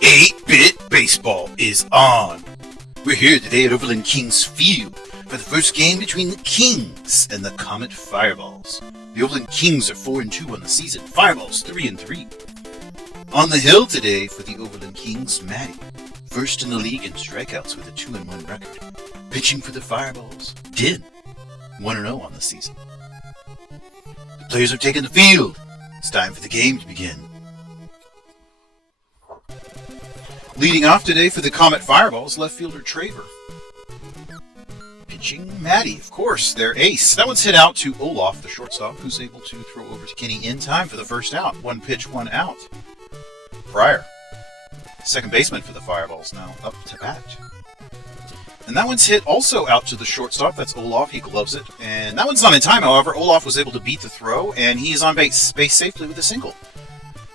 8-Bit Baseball is on. We're here today at Overland Kings Field for the first game between the Kings and the Comet Fireballs. The Overland Kings are 4-2 on the season, Fireballs 3-3. On the hill today for the Overland Kings, Matty, first in the league in strikeouts with a 2-1 record. Pitching for the Fireballs, Din, 1-0 on the season. The players are taking the field. It's time for the game to begin. Leading off today for the Comet Fireballs, left fielder Traver. Pitching Matty, of course, their ace. That one's hit out to Olaf, the shortstop, who's able to throw over to Kenny in time for the first out. 1 pitch, 1 out. Pryor, second baseman for the Fireballs, now up to bat. And that one's hit also out to the shortstop. That's Olaf. He gloves it. And that one's not in time, however. Olaf was able to beat the throw, and he is on base safely with a single.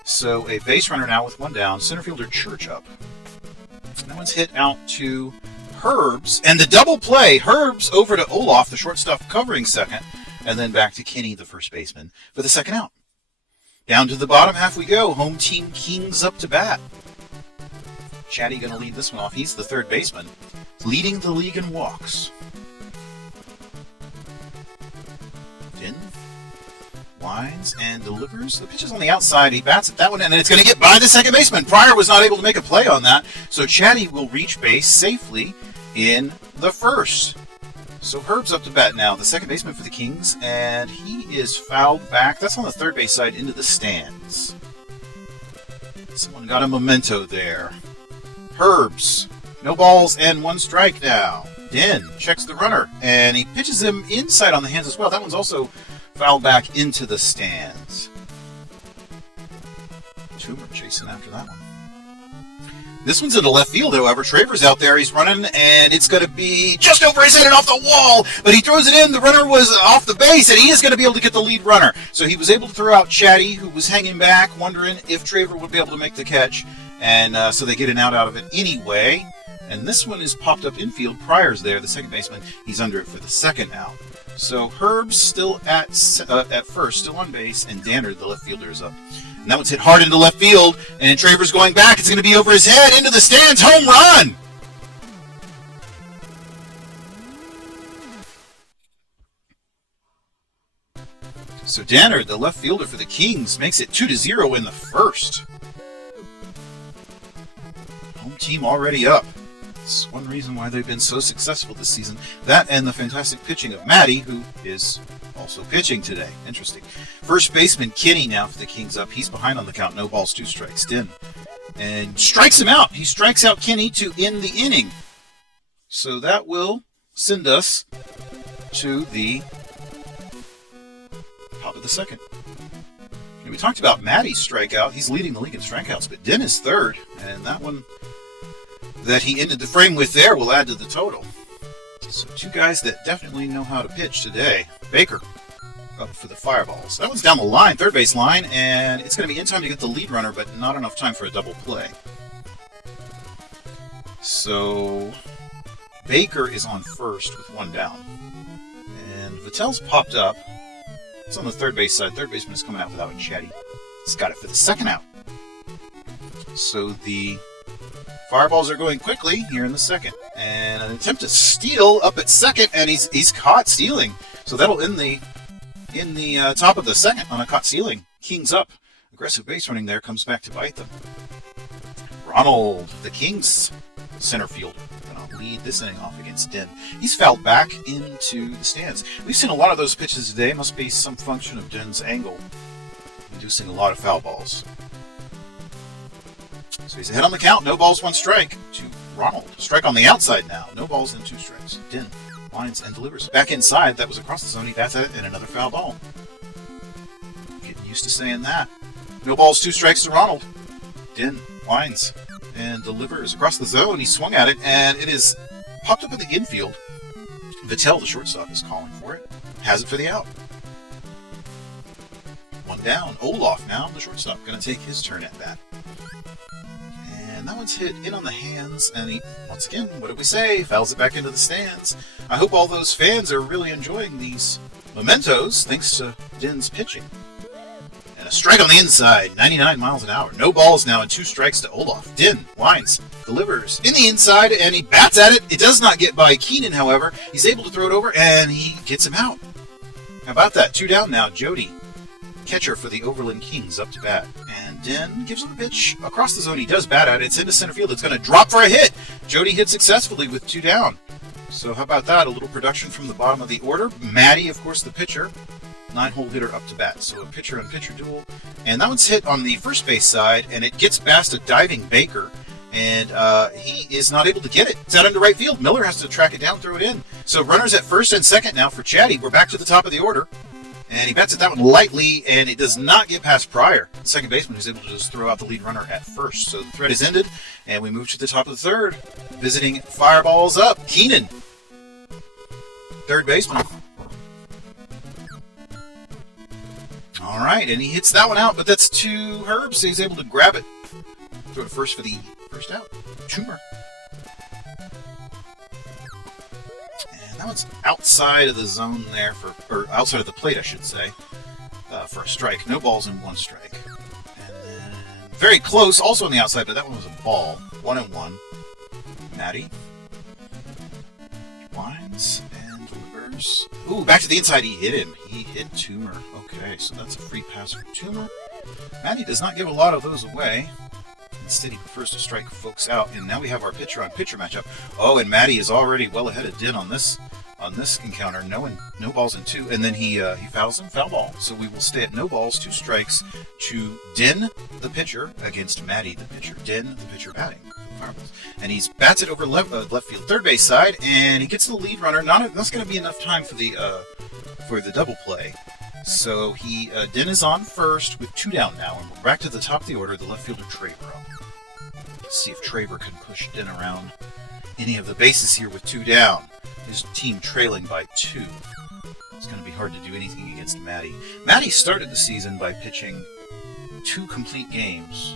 So a base runner now with 1 down. Center fielder Church up. That one's hit out to Herbs. And the double play, Herbs over to Olaf, the shortstop covering second, and then back to Kenny, the first baseman, for the second out. Down to the bottom half we go. Home team Kings up to bat. Chatty going to lead this one off. He's the third baseman, leading the league in walks. Din lines and delivers. The pitch is on the outside. He bats at that one, and then it's going to get by the second baseman. Pryor was not able to make a play on that, so Chatty will reach base safely in the first. So Herb's up to bat now, the second baseman for the Kings, and he is fouled back. That's on the third base side into the stands. Someone got a memento there. Herbs, no balls and 1 strike now. Din checks the runner, and he pitches him inside on the hands as well. That one's also fouled back into the stands. Toomer chasing after that one. This one's in the left field, however. Traver's out there. He's running, and it's going to be just over his head and off the wall. But he throws it in. The runner was off the base, and he is going to be able to get the lead runner. So he was able to throw out Chatty, who was hanging back, wondering if Traver would be able to make the catch. And so they get an out of it anyway. And this one is popped up infield. Pryor's there, the second baseman. He's under it for the second out. So Herb's still at first, still on base, and Danner, the left fielder, is up. And that one's hit hard into left field, and Traver's going back. It's going to be over his head, into the stands, home run! So Danner, the left fielder for the Kings, makes it 2-0 in the first. Home team already up. It's one reason why they've been so successful this season. That and the fantastic pitching of Matty, who is also pitching today. Interesting. First baseman Kenny now for the Kings up. He's behind on the count. No balls, 2 strikes. Din. And strikes him out. He strikes out Kenny to end the inning. So that will send us to the top of the second. And we talked about Matty's strikeout. He's leading the league in strikeouts, but Din is third. And that one that he ended the frame with there will add to the total. So 2 guys that definitely know how to pitch today. Baker up for the Fireballs. That one's down the line, third base line, and it's going to be in time to get the lead runner, but not enough time for a double play. So Baker is on first with 1 down. And Vitel's popped up. It's on the third base side. Third baseman is coming out without a Chatty. He's got it for the second out. So the Fireballs are going quickly here in the second. And an attempt to steal up at second, and he's caught stealing. So that'll end the top of the second on a caught stealing. Kings up. Aggressive base running there comes back to bite them. Ronald, the Kings center fielder, going to lead this inning off against Din. He's fouled back into the stands. We've seen a lot of those pitches today. Must be some function of Din's angle, inducing a lot of foul balls. So he's ahead on the count. No balls, 1 strike to Ronald. Strike on the outside now. No balls and 2 strikes. Din lines and delivers. Back inside. That was across the zone. He bats at it, and another foul ball. Getting used to saying that. No balls, 2 strikes to Ronald. Din lines and delivers across the zone. He swung at it, and it is popped up in the infield. Vitel, the shortstop, is calling for it. Has it for the out. 1 down. Olaf now, the shortstop, going to take his turn at bat. And that one's hit in on the hands, and he, once again, what did we say? Fouls it back into the stands. I hope all those fans are really enjoying these Mementos, thanks to Din's pitching. And a strike on the inside, 99 miles an hour. No balls now and 2 strikes to Olaf. Din winds, delivers in the inside, and he bats at it. It does not get by Keenan, however. He's able to throw it over, and he gets him out. How about that? 2 down now. Jody, catcher for the Overland Kings, up to bat. And Din gives him a pitch across the zone. He does bat at it. It's into center field. It's going to drop for a hit. Jody hit successfully with 2 down. So how about that? A little production from the bottom of the order. Matty, of course, the pitcher. 9-hole hitter up to bat. So a pitcher-on-pitcher duel. And that one's hit on the first base side, and it gets past a diving Baker. And he is not able to get it. It's out into right field. Miller has to track it down, throw it in. So runners at first and second now for Chatty. We're back to the top of the order. And he bats at that one lightly, and it does not get past Pryor, the second baseman, who's able to just throw out the lead runner at first. So the threat is ended, and we move to the top of the third. Visiting Fireballs up. Keenan, third baseman. All right, and he hits that one out, but that's to Herb, so he's able to grab it. Throw it first for the first out. Toomer. And that one's outside of the zone there, or outside of the plate, I should say, for a strike. No balls and 1 strike. And then very close, also on the outside, but that one was a ball. 1-1. Matty winds and delivers. Ooh, back to the inside. He hit him. He hit Toomer. Okay, so that's a free pass for Toomer. Matty does not give a lot of those away. Instead, he prefers to strike folks out. And now we have our pitcher-on-pitcher matchup. Oh, and Matty is already well ahead of Din on this encounter. No balls and 2. And then he fouls him. Foul ball. So we will stay at no balls, 2 strikes to Din, the pitcher, against Matty, the pitcher. Din, the pitcher, batting. And he's bats it over left field, third base side, and he gets the lead runner. That's going to be enough time for the double play. So Din is on first with 2 down now, and we're back to the top of the order. The left fielder Traver up. Let's see if Traver can push Din around any of the bases here with 2 down. His team trailing by 2. It's going to be hard to do anything against Matty. Matty started the season by pitching 2 complete games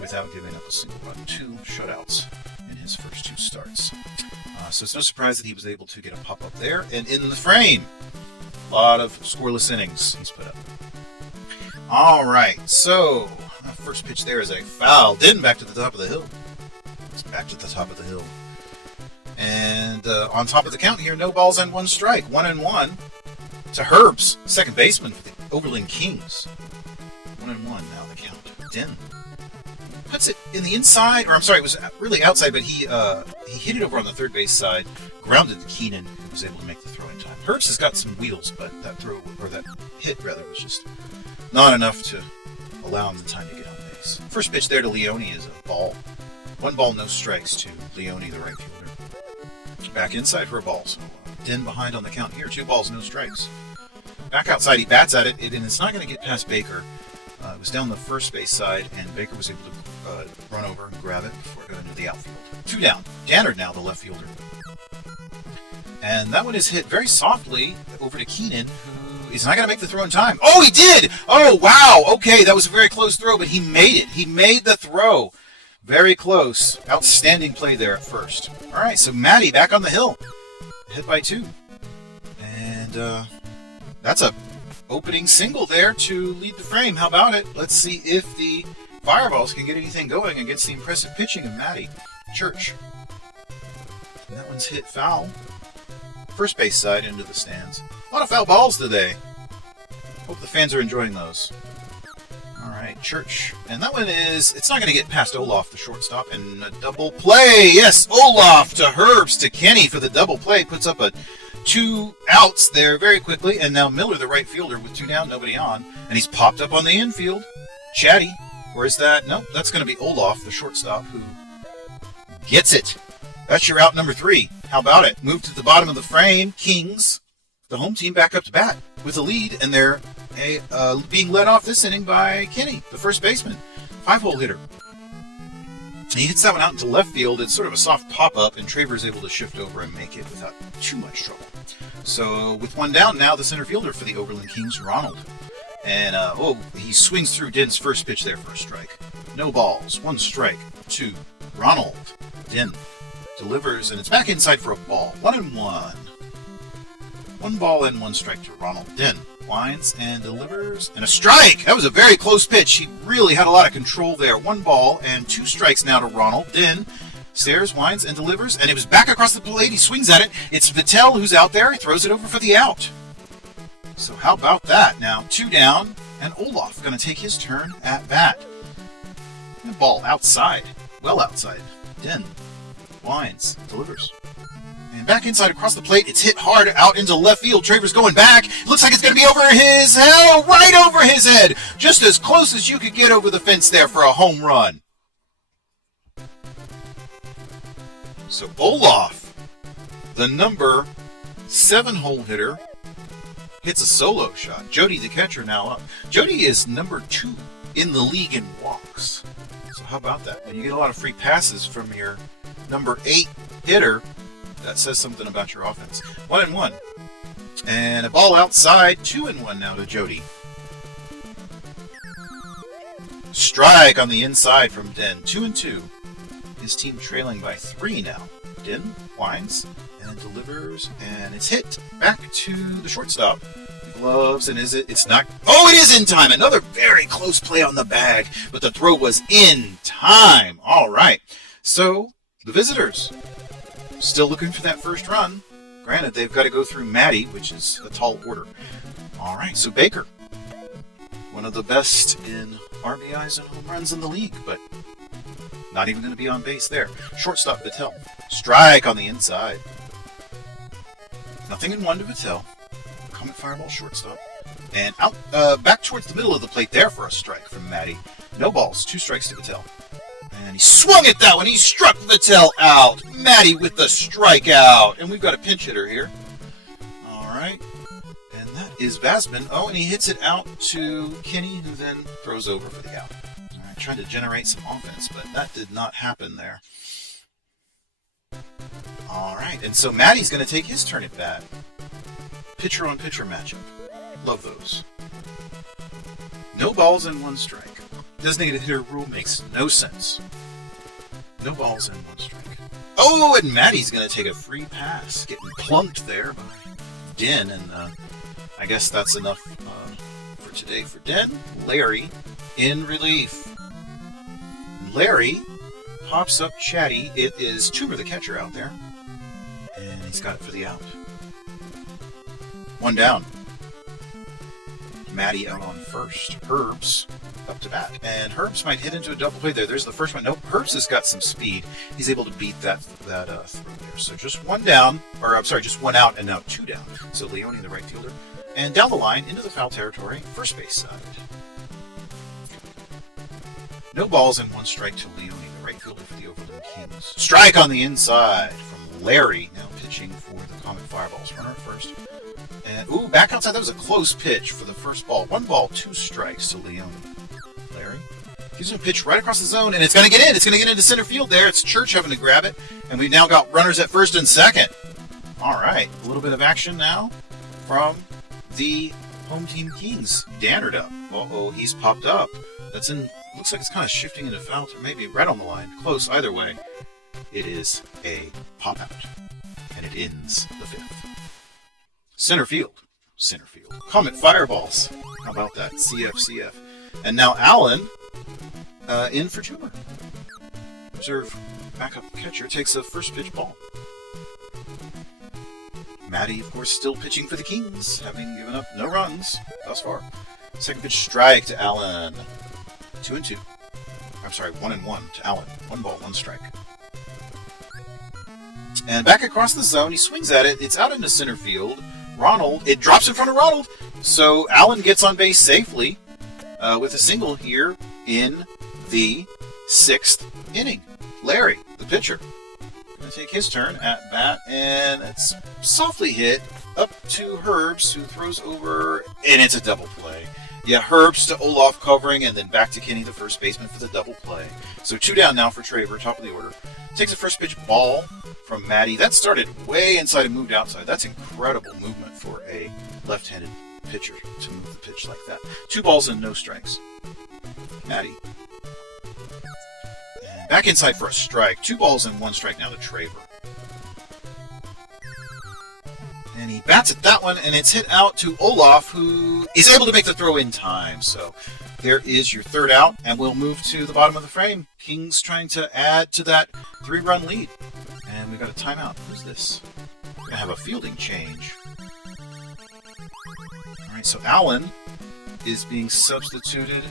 without giving up a single run. 2 shutouts in his first 2 starts. So it's no surprise that he was able to get a pop-up there. And in the frame, a lot of scoreless innings he's put up. All right, so first pitch there is a foul. Din back to the top of the hill. It's back to the top of the hill. And on top of the count here, no balls and 1 strike. 1-1 to Herbs, second baseman for the Overland Kings. 1-1 now the count. Din puts it in the inside, or I'm sorry, it was really outside, but he hit it over on the third base side, grounded to Keenan, who was able to make the throw in time. Herbs has got some wheels, but that hit was just not enough to allow him the time to get on base. First pitch there to Leone is a ball. 1 ball, no strikes to Leone, the right fielder. Back inside for a ball, so Din behind on the count here. 2 balls, no strikes. Back outside, he bats at it, and it's not going to get past Baker. It was down the first base side, and Baker was able to run over and grab it before it got into the outfield. 2 down. Dannard now, the left fielder. And that one is hit very softly over to Keenan, who is not going to make the throw in time. Oh, he did! Oh, wow! Okay, that was a very close throw, but he made it. He made the throw. Very close. Outstanding play there at first. All right, so Matty back on the hill. Hit by 2. And that's a opening single there to lead the frame. How about it? Let's see if the Fireballs can get anything going against the impressive pitching of Matty Church. And that one's hit foul. First base side into the stands. A lot of foul balls today. Hope the fans are enjoying those. All right, Church. And that one it's not going to get past Olaf, the shortstop, and a double play. Yes, Olaf to Herbs to Kenny for the double play. Puts up a 2 outs there very quickly, and now Miller, the right fielder, with 2 down, nobody on, and he's popped up on the infield. Chatty, where's that? Nope, that's going to be Olaf, the shortstop, who gets it. That's your out number 3. How about it? Move to the bottom of the frame. Kings, the home team, back up to bat with a lead, and they're being led off this inning by Kenny, the first baseman, 5-hole hitter. He hits that one out into left field. It's sort of a soft pop-up, and Traver's able to shift over and make it without too much trouble. So with 1 down now, the center fielder for the Overland Kings, Ronald. And, he swings through Din's first pitch there for a strike. No balls, 1 strike to Ronald. Din delivers, and it's back inside for a ball. 1-1. 1 ball and 1 strike to Ronald. Den winds and delivers, and a strike! That was a very close pitch. He really had a lot of control there. 1 ball and 2 strikes now to Ronald. Den stares, winds, and delivers, and it was back across the plate. He swings at it. It's Vittel who's out there. He throws it over for the out. So how about that? Now 2 down, and Olaf going to take his turn at bat. And the ball outside. Well outside. Den winds, delivers. And back inside across the plate, it's hit hard out into left field. Travers going back. Looks like it's going to be over his head. Right over his head. Just as close as you could get over the fence there for a home run. So Olaf, the number 7 hole hitter, hits a solo shot. Jody, the catcher, now up. Jody is number 2 in the league in walks. So how about that? When you get a lot of free passes from your number 8 hitter, that says something about your offense. 1-1. And a ball outside. 2-1 now to Jody. Strike on the inside from Den. 2-2. His team trailing by 3 now. Den winds and delivers, and it's hit back to the shortstop. Gloves, and is it? It's not. Oh, it is in time. Another very close play on the bag, but the throw was in time. All right. So the visitors still looking for that first run. Granted, they've got to go through Maddie, which is a tall order. All right. So Baker, one of the best in RBIs and home runs in the league, but not even going to be on base there. Shortstop Vittel. Strike on the inside. Nothing in 1 to Vittel. Comet Fireball shortstop. And out back towards the middle of the plate there for a strike from Maddie. No balls. 2 strikes to Vittel. And he swung at that one. He struck Vittel out. Maddie with the strikeout. And we've got a pinch hitter here. All right. And that is Vasman. Oh, and he hits it out to Kenny, who then throws over for the out. All right, trying to generate some offense, but that did not happen there. All right, and so Maddie's going to take his turn at bat. Pitcher-on-pitcher matchup. Love those. No balls and 1 strike. Designated hitter rule makes no sense. No balls and 1 strike. Oh, and Maddie's going to take a free pass. Getting plunked there by Den, and I guess that's enough for today for Den. Larry in relief. Larry pops up Chatty. It is Toomer, the catcher, out there. And he's got it for the out. 1 down. Maddie out on first. Herbs up to bat. And Herbs might hit into a double play there. There's the first one. Nope, Herbs has got some speed. He's able to beat that throw there. So just 1 down, or I'm sorry, just 1 out and now 2 down. So Leone, the right fielder. And down the line into the foul territory, first base side. No balls and 1 strike to Leone, the right fielder for the Overland Kings. Strike on the inside from Larry, now pitching for the Comet Fireballs. Runner at first. And, ooh, back outside. That was a close pitch for the first ball. 1 ball, 2 strikes to Leone. Larry gives him a pitch right across the zone, and it's going to get in. It's going to get into center field there. It's Church having to grab it, and we've now got runners at first and second. All right, a little bit of action now from the home team Kings. Dannard up. Uh-oh, he's popped up. That's in. Looks like it's kind of shifting into foul, or maybe right on the line. Close either way. It is a pop out, and it ends the 5th. Center field. Center field. Comet Fireballs. How about that? CF. And now Allen in for Toomer. Reserve backup catcher takes a first pitch ball. Maddie, of course, still pitching for the Kings, having given up no runs thus far. Second pitch strike to Allen. 2-2. I'm sorry, 1-1 to Allen. 1 ball, 1 strike. And back across the zone, he swings at it. It's out into center field. Ronald, it drops in front of Ronald. So Allen gets on base safely with a single here in the 6th inning. Larry, the pitcher, going to take his turn at bat, and it's softly hit up to Herbs, who throws over, and it's a double play. Yeah, Herbs to Olaf covering, and then back to Kenny, the first baseman, for the double play. So 2 down now for Traver, top of the order. Takes a first pitch ball from Maddie. That started way inside and moved outside. That's incredible movement for a left-handed pitcher to move the pitch like that. 2 balls and no strikes. Maddie. And back inside for a strike. 2 balls and 1 strike now to Traver. And he bats at that one, and it's hit out to Olaf, who is able to make the throw in time. So there is your third out, and we'll move to the bottom of the frame. Kings trying to add to that 3-run lead. And we've got a timeout. Who's this? We're going to have a fielding change. All right, so Allen is being substituted,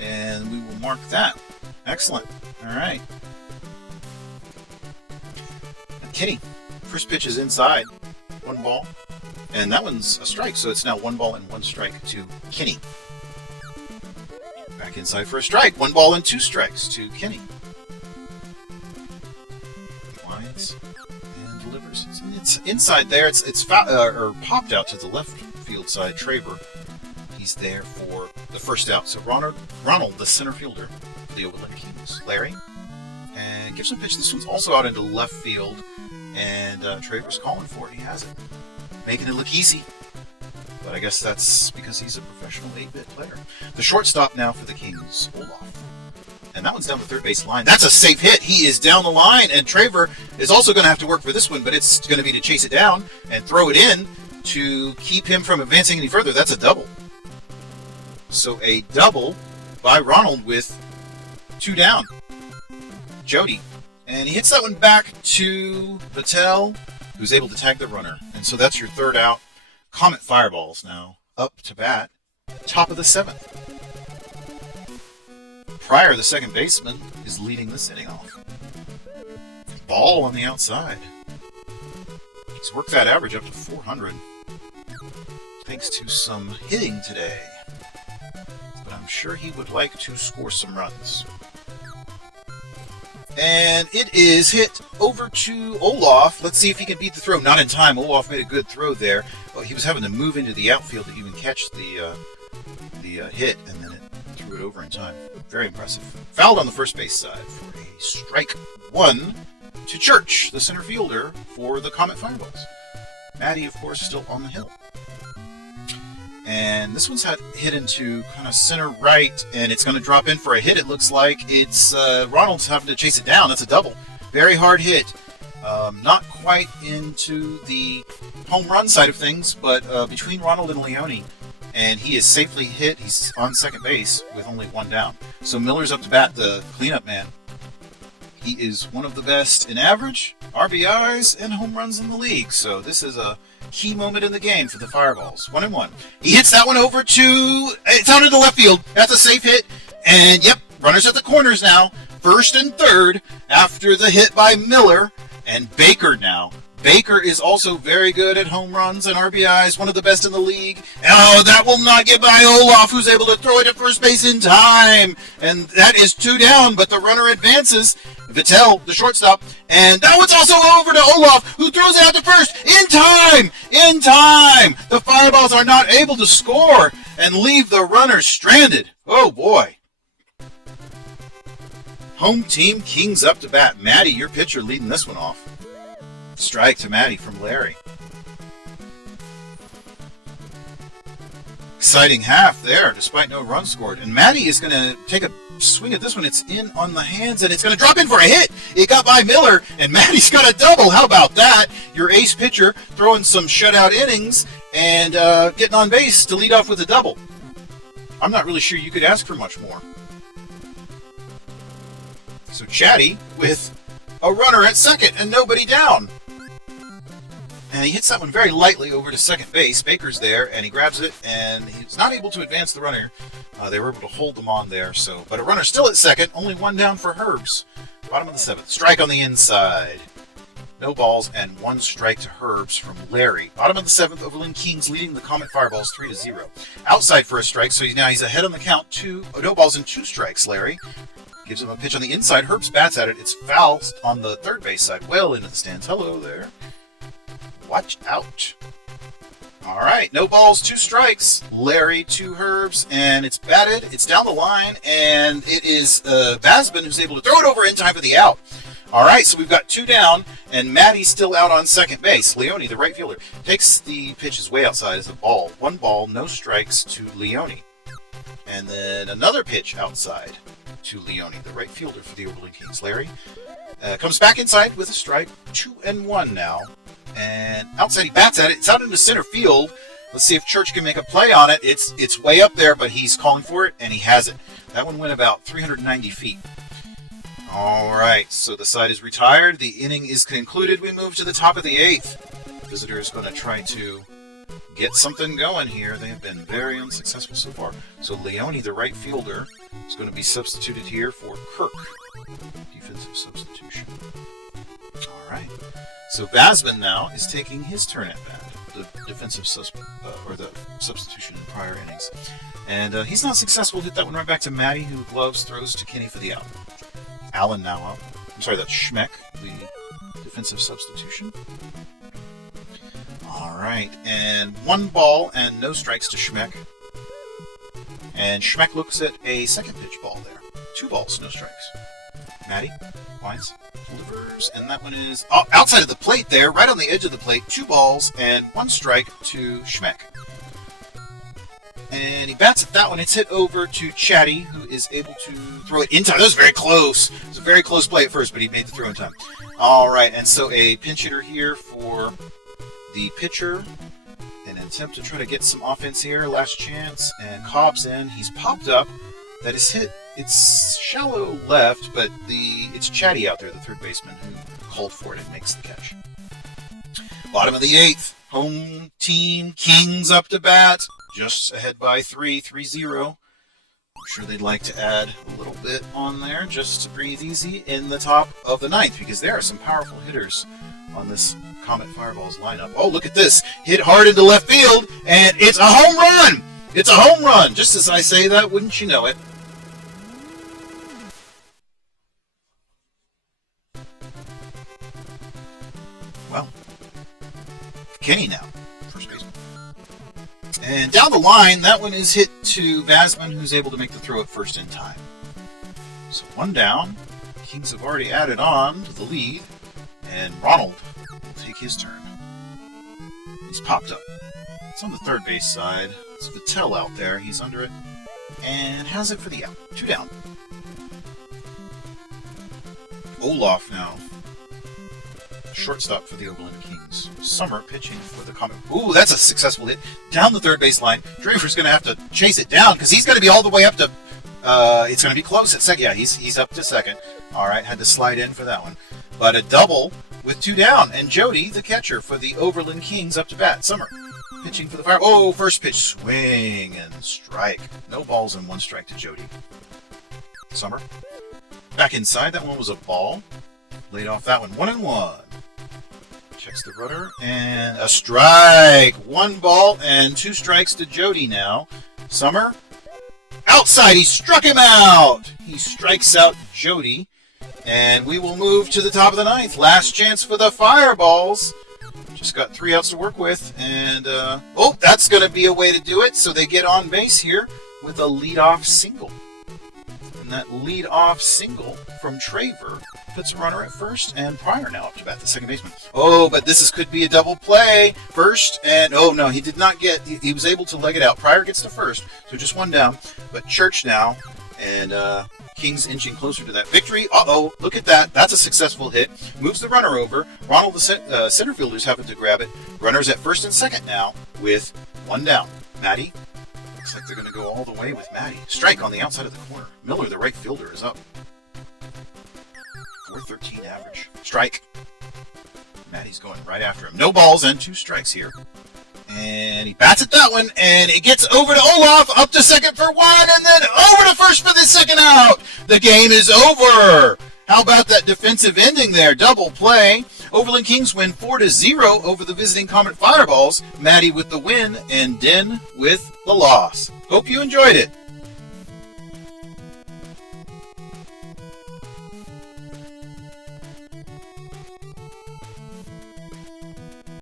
and we will mark that. Excellent. All right. And Kenny, first pitch is inside. 1 ball. And that one's a strike, so it's now 1 ball and 1 strike to Kenny. Back inside for a strike. 1 ball and 2 strikes to Kenny. Lines and delivers. It's inside there. It's popped out to the left field side. Traver. He's there for the first out. So Ronald, the center fielder for the Overland Kings. Larry. And gives him a pitch. This one's also out into left field. And Traver's calling for it. He has it. Making it look easy. But I guess that's because he's a professional 8-bit player. The shortstop now for the Kings, Olaf. And that one's down the third base line. That's a safe hit. He is down the line. And Traver is also going to have to work for this one. But it's going to be to chase it down and throw it in to keep him from advancing any further. That's a double. So a double by Ronald with 2 down. Jody. And he hits that one back to Vettel, who's able to tag the runner. And so that's your third out. Comet Fireballs now up to bat. Top of the 7th. Pryor, the second baseman, is leading this inning off. Ball on the outside. He's worked that average up to 400. Thanks to some hitting today. But I'm sure he would like to score some runs. And it is hit over to Olaf. Let's see if he can beat the throw. Not in time. Olaf made a good throw there. Well, he was having to move into the outfield to even catch the hit, and then it threw it over in time. Very impressive. Fouled on the first base side for a strike 1 to Church, the center fielder for the Comet Fireballs. Maddie, of course, still on the hill. And this one's hit into kind of center right, and it's going to drop in for a hit. It looks like it's Ronald's having to chase it down. That's a double. Very hard hit. Not quite into the home run side of things, but between Ronald and Leone. And he is safely hit. He's on second base with only 1 down. So Miller's up to bat, the cleanup man. He is one of the best in average, RBIs, and home runs in the league. So this is a key moment in the game for the Fireballs. 1-1. He hits that one over to... It's out into left field. That's a safe hit. And, yep, runners at the corners now. First and third after the hit by Miller. And Baker now. Baker is also very good at home runs and RBIs, one of the best in the league. Oh, that will not get by Olaf, who's able to throw it to first base in time. And that is 2 down, but the runner advances. Vettel, the shortstop, and that one's also over to Olaf, who throws it out to first in time. In time. The Fireballs are not able to score and leave the runners stranded. Oh, boy. Home team Kings up to bat. Maddie, your pitcher, leading this one off. Strike to Maddie from Larry. Exciting half there, despite no runs scored. And Maddie is going to take a swing at this one. It's in on the hands, and it's going to drop in for a hit. It got by Miller, and Maddie's got a double. How about that? Your ace pitcher throwing some shutout innings and getting on base to lead off with a double. I'm not really sure you could ask for much more. So Chatty with a runner at second and nobody down. And he hits that one very lightly over to second base. Baker's there, and he grabs it, and he's not able to advance the runner. They were able to hold them on there. But a runner still at second, only 1 down for Herbs. Bottom of the 7th. Strike on the inside. No balls and 1 strike to Herbs from Larry. Bottom of the 7th, Overland Kings leading the Comet Fireballs 3-0. Outside for a strike, so now he's ahead on the count. No balls and 2 strikes, Larry. Gives him a pitch on the inside. Herbs bats at it. It's foul on the third base side. Well into the stands. Hello there. Watch out. All right, no balls, 2 strikes. Larry, 2 Herbs, and it's batted. It's down the line, and it is Basman who's able to throw it over in time for the out. All right, so we've got 2 down, and Maddie's still out on second base. Leone, the right fielder, takes the pitches way outside as a ball. 1 ball, no strikes to Leone. And then another pitch outside to Leone, the right fielder for the Overland Kings. Larry comes back inside with a strike. 2-1 now And outside he bats at it. It's out into center field. Let's see if Church can make a play on it. It's way up there, but he's calling for it, and he has it. That one went about 390 feet. All right, so the side is retired. The inning is concluded. We move to the top of the 8th. Visitor is going to try to get something going here. They have been very unsuccessful so far. So Leone, the right fielder, is going to be substituted here for Kirk. Defensive substitution. All right. So Vasman now is taking his turn at bat. The defensive the substitution in prior innings. And he's not successful. Hit that one right back to Matty, who gloves, throws to Kenny for the out. Allen now up. I'm sorry, that's Schmeck, the defensive substitution. All right, and 1 ball and no strikes to Schmeck. And Schmeck looks at a second pitch ball there. 2 balls, no strikes. Matty winds, delivers, and that one is outside of the plate there, right on the edge of the plate. 2 balls and 1 strike to Schmeck. And he bats at that one. It's hit over to Chatty, who is able to throw it in time. That was very close. It was a very close play at first, but he made the throw in time. All right, and so a pinch hitter here for the pitcher. An attempt to try to get some offense here. Last chance, and Cobb's in. He's popped up. That is hit. It's shallow left, but it's Chatty out there, the third baseman, who called for it and makes the catch. Bottom of the 8th. Home team Kings up to bat. Just ahead by 3-0. I'm sure they'd like to add a little bit on there just to breathe easy in the top of the 9th, because there are some powerful hitters on this Comet Fireballs lineup. Oh, look at this. Hit hard into left field, and it's a home run! It's a home run! Just as I say that, wouldn't you know it? Well, Kenny now, first baseman. And down the line, that one is hit to Vasman, who's able to make the throw at first in time. So 1 down. Kings have already added on to the lead. And Ronald will take his turn. He's popped up. It's on the third base side. It's Vittel out there. He's under it. And has it for the out. 2 down. Olaf now. Shortstop for the Overland Kings. Summer pitching for the Comet. Ooh, that's a successful hit. Down the third base line. Draper's going to have to chase it down because he's going to be all the way up to... it's going to be close at second. Yeah, he's up to second. All right, had to slide in for that one. But a double with 2 down. And Jody, the catcher for the Overland Kings, up to bat. Summer pitching for the Fire. Oh, first pitch. Swing and strike. No balls and 1 strike to Jody. Summer. Back inside. That one was a ball. Laid off that one. 1-1. Checks the runner, and a strike. 1 ball and 2 strikes to Jody now. Summer, outside. He struck him out. He strikes out Jody, and we will move to the top of the 9th. Last chance for the Fireballs. Just got 3 outs to work with, and that's going to be a way to do it. So they get on base here with a leadoff single. And that leadoff single from Traver puts a runner at first, and Pryor now up to bat, the second baseman. Oh, but could be a double play. First, and oh no, he did not get, he was able to leg it out. Pryor gets to first, so just 1 down. But Church now, and Kings inching closer to that victory. Uh-oh, look at that. That's a successful hit. Moves the runner over. Ronald, the center fielders, happen to grab it. Runners at first and second now with 1 down. Matty. Looks like they're going to go all the way with Matty. Strike on the outside of the corner. Miller, the right fielder, is up. 413 average. Strike. Matty's going right after him. No balls and 2 strikes here. And he bats at that one, and it gets over to Olaf, up to second for 1, and then over to first for the second out. The game is over. How about that defensive ending there? Double play. Overland Kings win 4-0 over the visiting Comet Fireballs. Matty with the win, and Den with the loss. Hope you enjoyed it.